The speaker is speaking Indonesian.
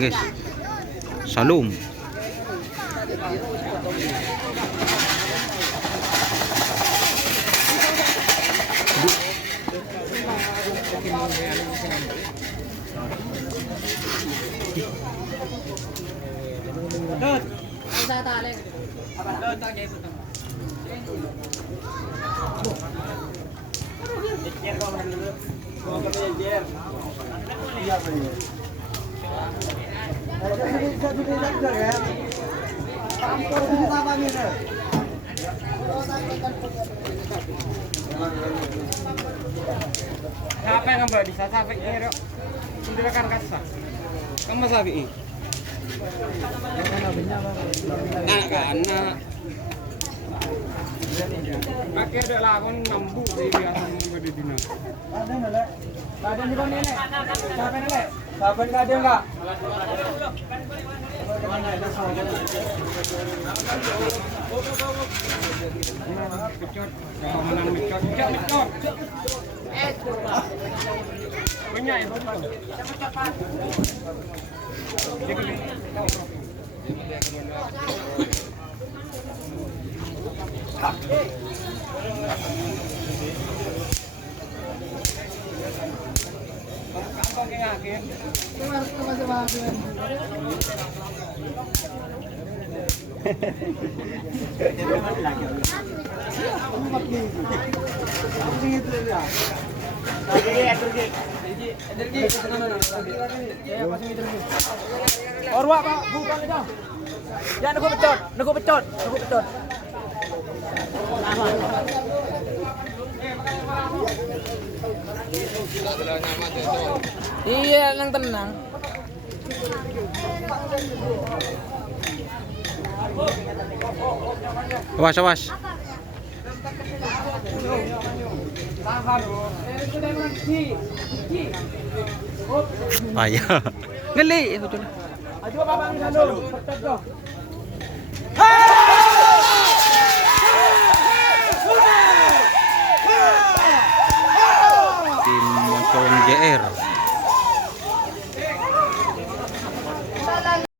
guys. Salum. Siapa yang ngambil di sana sampai ini, Rok? Silakan kasih. Kamu sabi. Anak-anak. Akhir dah lawan nambuk di biasa di dina. Ada enggak? Ada di mana ini? Siapa ini? Siapa ini ada enggak? Banyak itu. Orwa Pak, bukan itu. Ya nego pecot. Iya, nang tenang. Awas. Ayah. Ngali betul. Ayo babang dulu. Pecot. Tim Moncong JR.